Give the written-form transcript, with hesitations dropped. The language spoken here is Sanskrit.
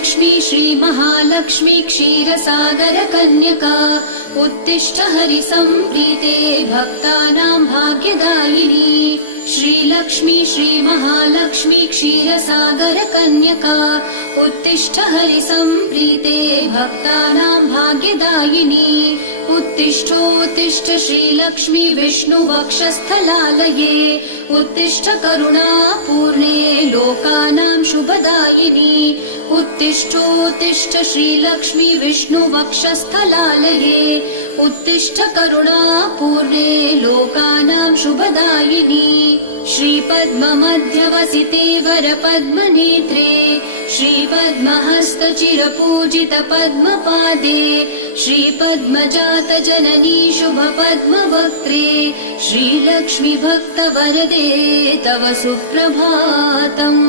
श्रीलक्ष्मी श्रीमहालक्ष्मी क्षीरसागरकन्यका उत्तिष्ठ हरिसम्प्रीते भक्तानां भाग्यदायिनी। श्रीलक्ष्मी श्रीमहालक्ष्मी क्षीरसागरकन्यका उत्तिष्ठ हरिसम्प्रीते भक्तानां भाग्यदायिनी। उत्तिष्ठोत्तिष्ठ श्रीलक्ष्मी विष्णुवक्षस्थलालये उत्तिष्ठ करुणापूर्णे लोकानां शुभदायिनी। उत्तिष्ठोत्तिष्ठ श्रीलक्ष्मी विष्णुवक्षस्थलालये उत्तिष्ठ करुणापूर्णे लोकानां शुभदायिनी। श्रीपद्ममध्यवसिते वरपद्मनेत्रे श्रीपद्महस्तचिरपूजित पद्मपादे श्रीपद्मजातजननी शुभपद्मवक्त्रे श्रीलक्ष्मी भक्तवरदे तव सुप्रभातम्।